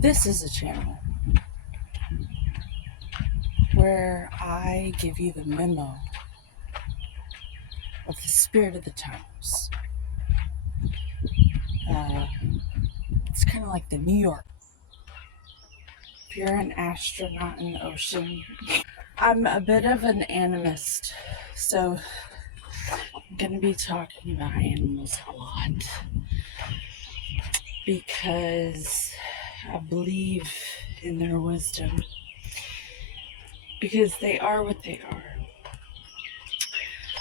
This is a channel where I give you the memo of the spirit of the times. It's kind of like the New York. If you're an astronaut in the ocean, I'm a bit of an animist, so I'm going to be talking about animals a lot because I believe in their wisdom, because they are what they are.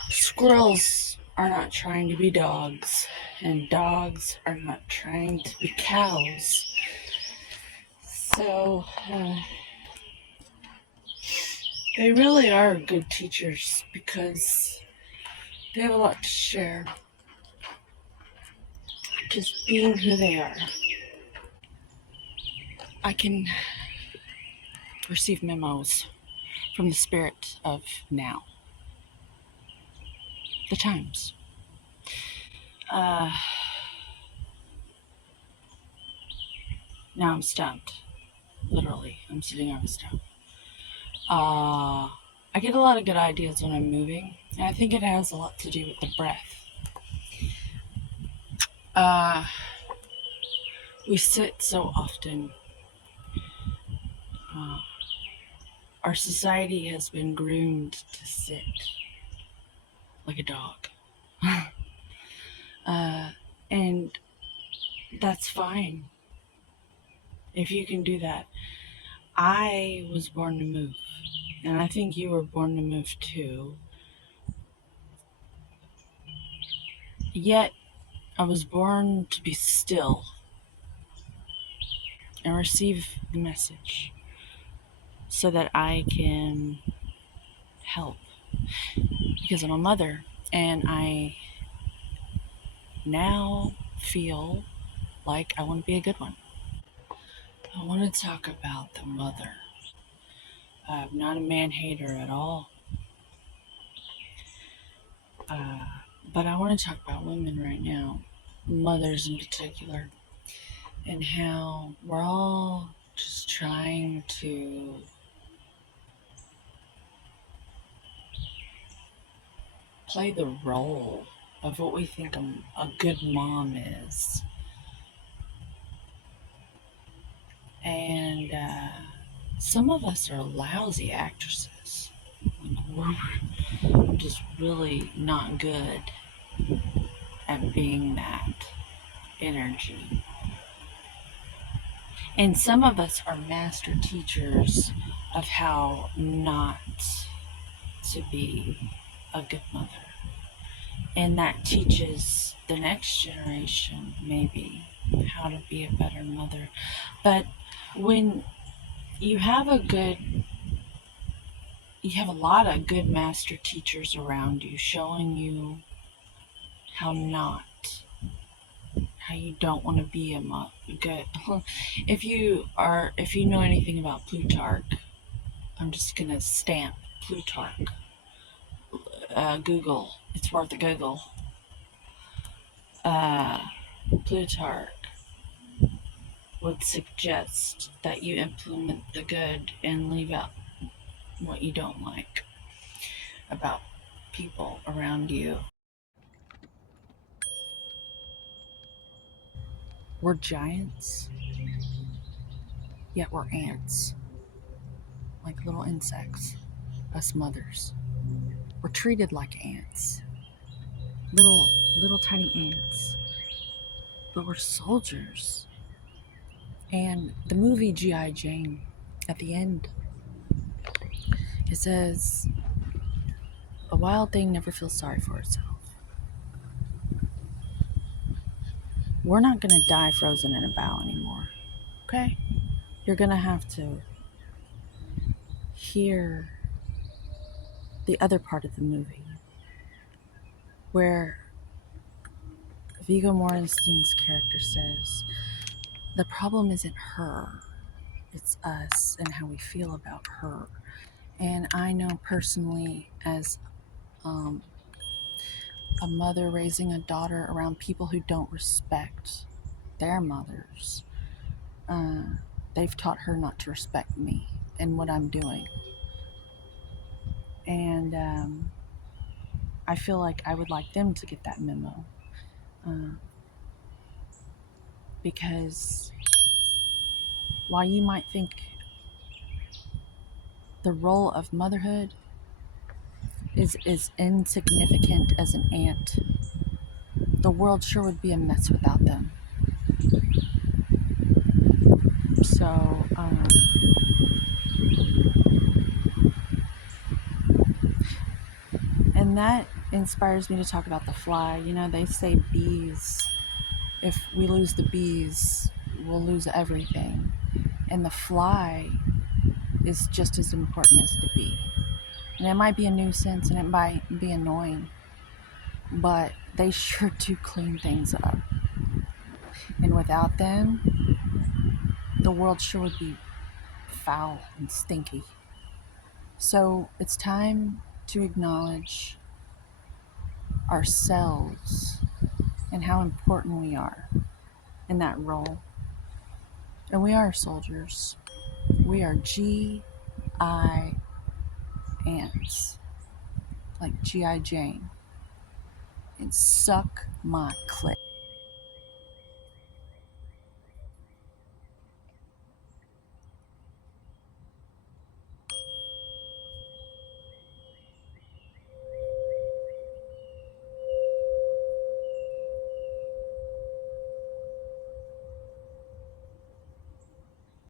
Squirrels are not trying to be dogs, and dogs are not trying to be cows. So, they really are good teachers because they have a lot to share. Just being who they are. I can receive memos from the spirit of now, the times. Now I'm stumped. Literally, I'm sitting on a stump. I get a lot of good ideas when I'm moving, and I think it has a lot to do with the breath. We sit so often. Our society has been groomed to sit like a dog. And that's fine if you can do that. I was born to move, and I think you were born to move too. Yet, I was born to be still and receive the message so that I can help. Because I'm a mother, and I now feel like I want to be a good one. I want to talk about the mother. I'm not a man hater at all. But I want to talk about women right now, mothers in particular, and how we're all just trying to play the role of what we think a good mom is. And some of us are lousy actresses. We're just really not good at being that energy. And some of us are master teachers of how not to be a good mother. And that teaches the next generation, maybe, how to be a better mother. But when you have a lot of good master teachers around you showing you how you don't want to be a good. If you know anything about Plutarch, I'm just gonna stamp Plutarch. Google, it's worth a Google. Plutarch would suggest that you implement the good and leave out what you don't like about people around you. We're giants, yet we're ants, like little insects, us mothers. We're treated like ants, little tiny ants, but we're soldiers. And the movie G.I. Jane, at the end, it says, a wild thing never feels sorry for itself. We're not going to die frozen in a bow anymore, okay? You're going to have to hear the other part of the movie where Viggo Mortensen's character says, the problem isn't her, it's us and how we feel about her. And I know personally, as a mother raising a daughter around people who don't respect their mothers, they've taught her not to respect me and what I'm doing. And I feel like I would like them to get that memo. Uh, because while you might think the role of motherhood is insignificant as an ant, the world sure would be a mess without them. So, and that inspires me to talk about the fly. You know, they say bees, if we lose the bees, we'll lose everything. And the fly is just as important as the bee. And it might be a nuisance and it might be annoying, but they sure do clean things up. And without them, the world sure would be foul and stinky. So it's time to acknowledge ourselves and how important we are in that role. And we are soldiers. We are G.I. ants, like G.I. Jane. And suck my clit.